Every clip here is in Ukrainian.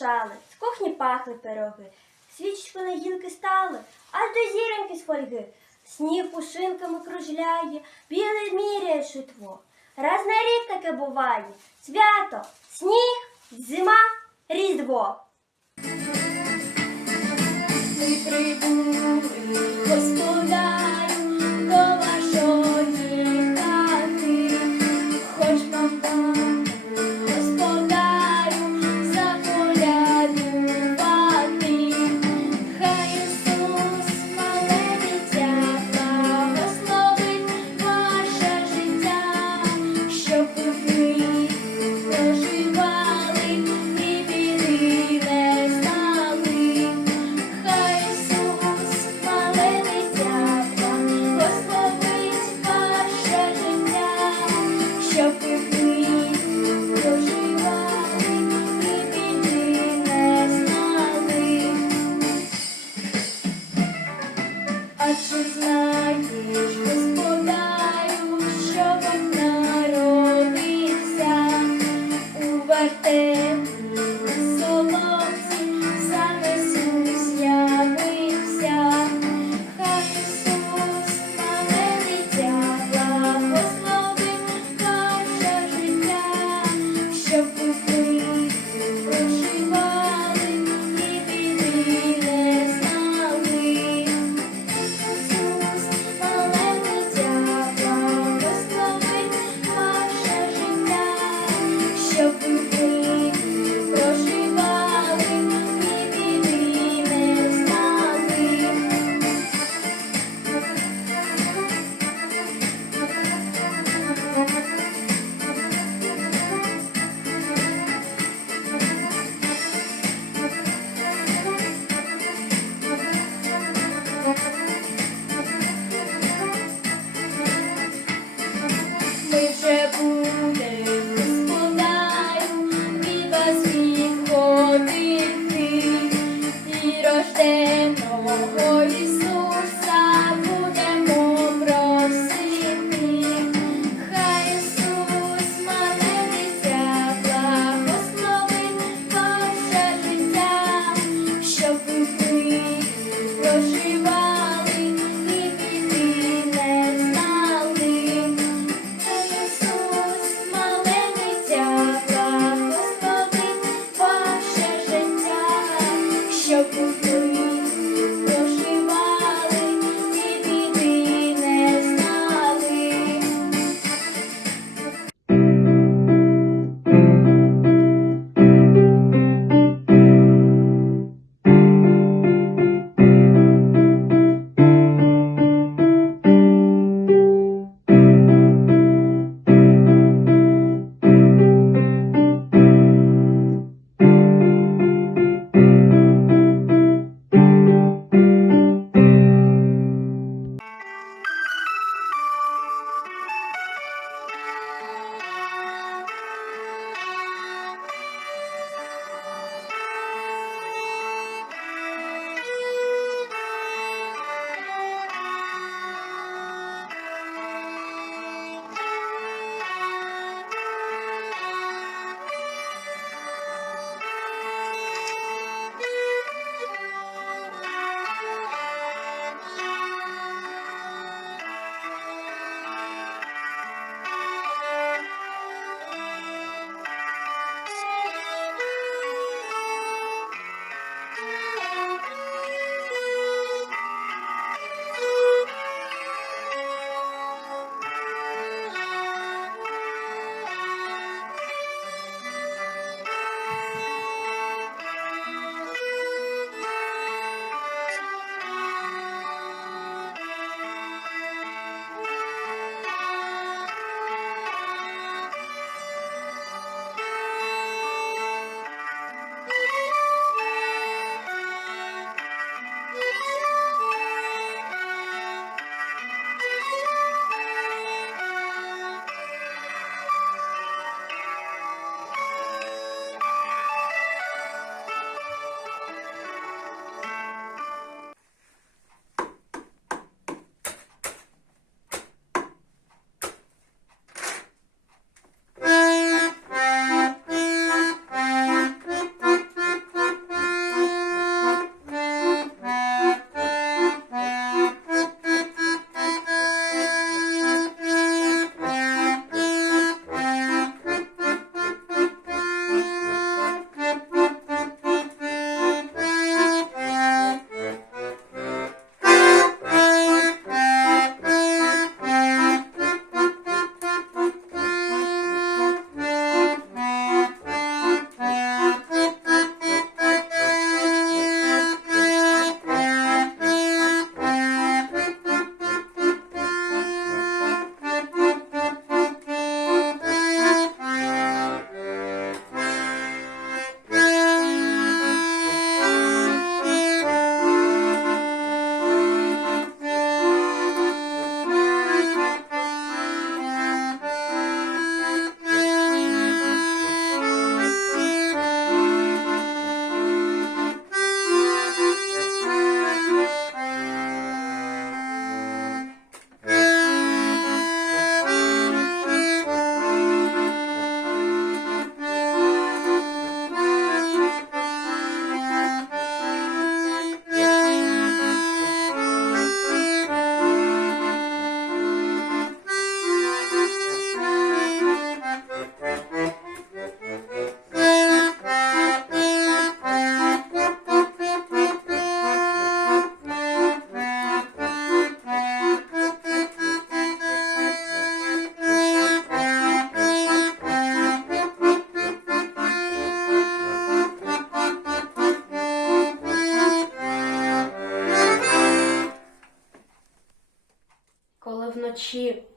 прикрашали, з кухні пахли пироги, свічку на гілки стали, аж до зіроньки з фольги. Сніг пушинками кружляє, біле міряє шитво. Раз на рік таке буває. Свято, сніг, зима, різдво. Ми прибули, господарю,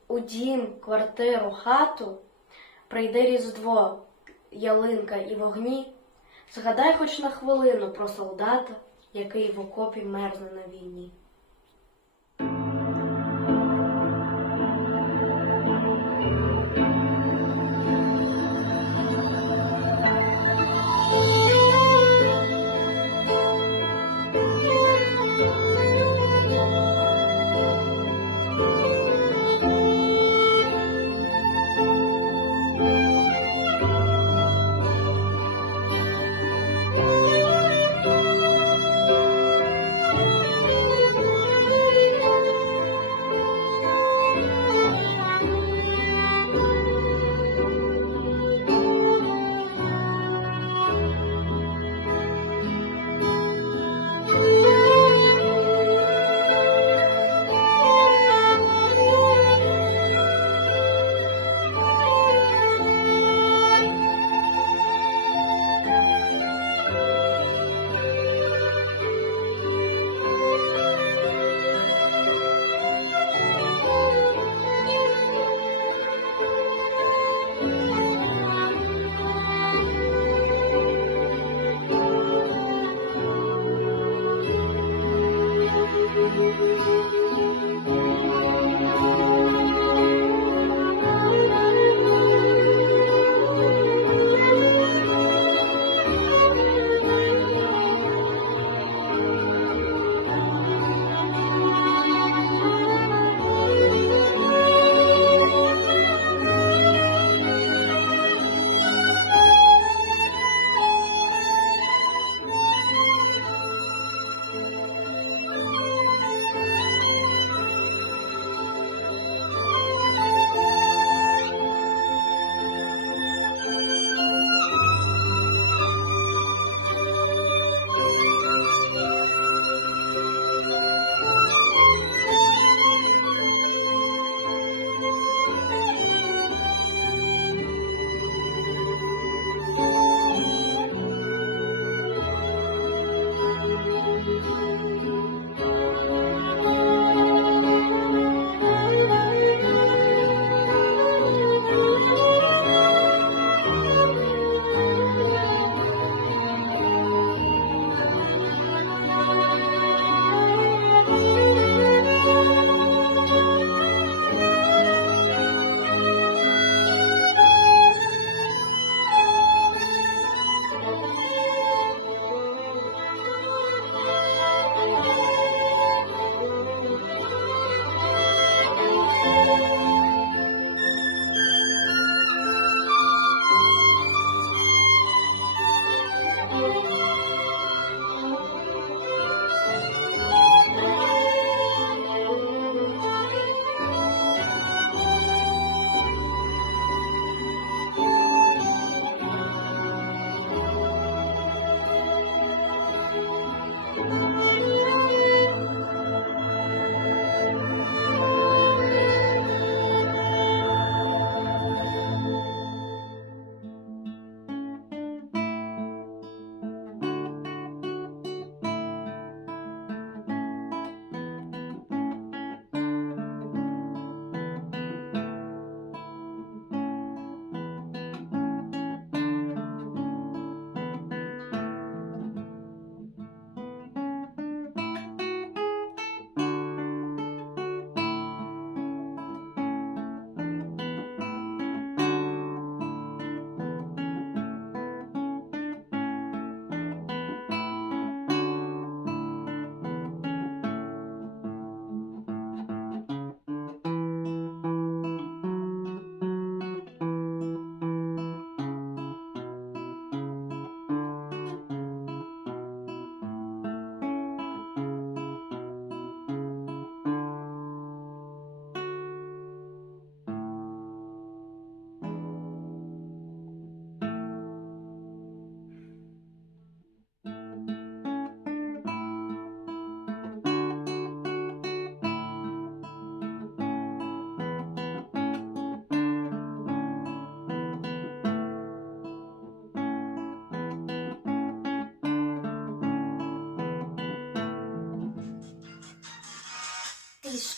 у дім, квартиру, хату прийде Різдво, ялинка і вогні. Згадай хоч на хвилину про солдата, який в окопі мерзне на війні.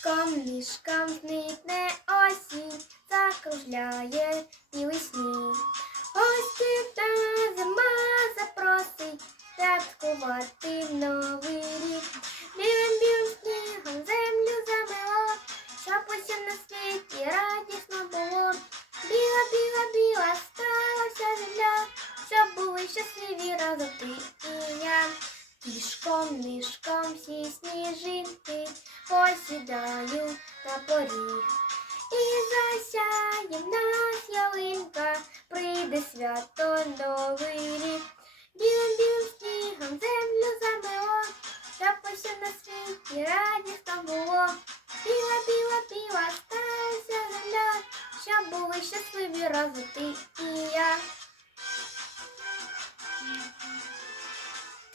Нишком, нишком квітне кружляє і весні. Ось ти та зима запросить святкувати новий рік. Білим білим снігом землю замело, щоб усім на світі радісно було. Біла, біла, біла сталася земля, щоб були щасливі разом ти і я. Тішком, нишком всі сніжинки посідаю на поріг. І засяє в нас ялинка, прийде свято новий рік. Білим білим снігом землю замело, щоб усе на світі радісно було. Біла, біла, біла сталася земля, щоб були щасливі разом ти і я.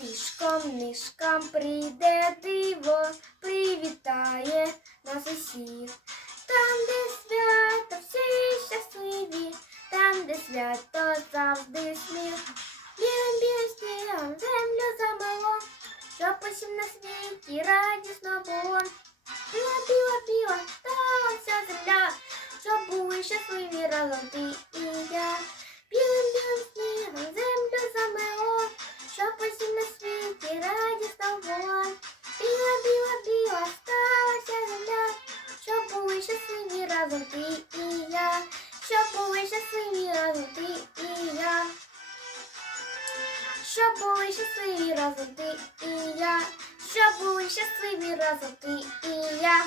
Тишком нишком прийде диво, привітає нас усіх. Там, де свято, всі щасливі, там, де свято завжди разом ти і я. Щоб були щасливі разом ти і я, щоб були щасливі разом ти і я.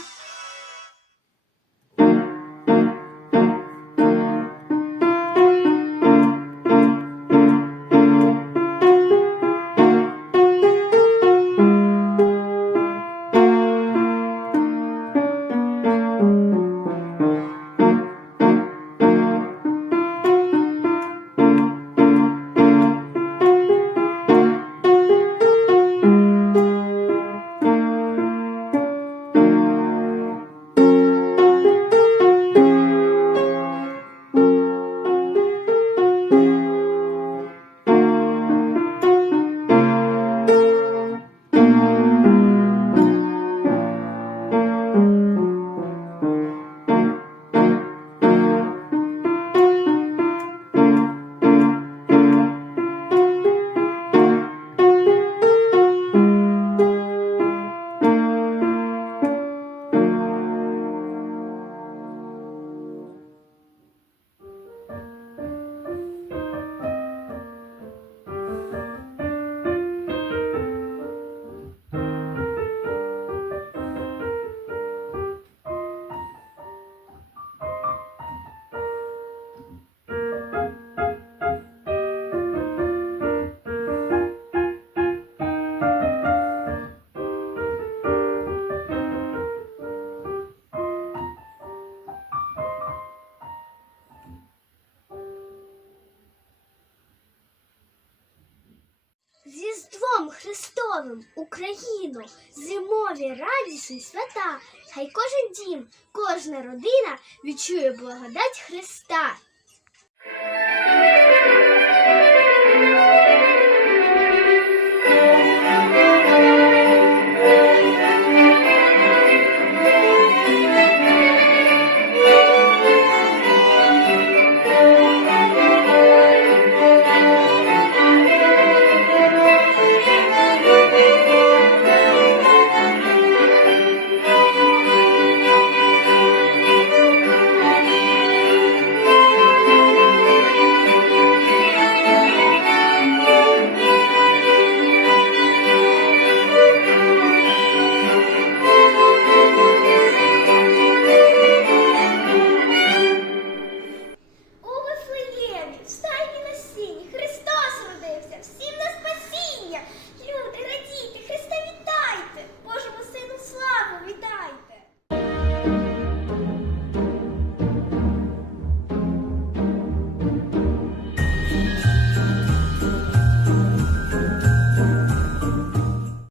Україну, зимові радісні свята. Хай кожен дім, кожна родина відчує благодать Христа.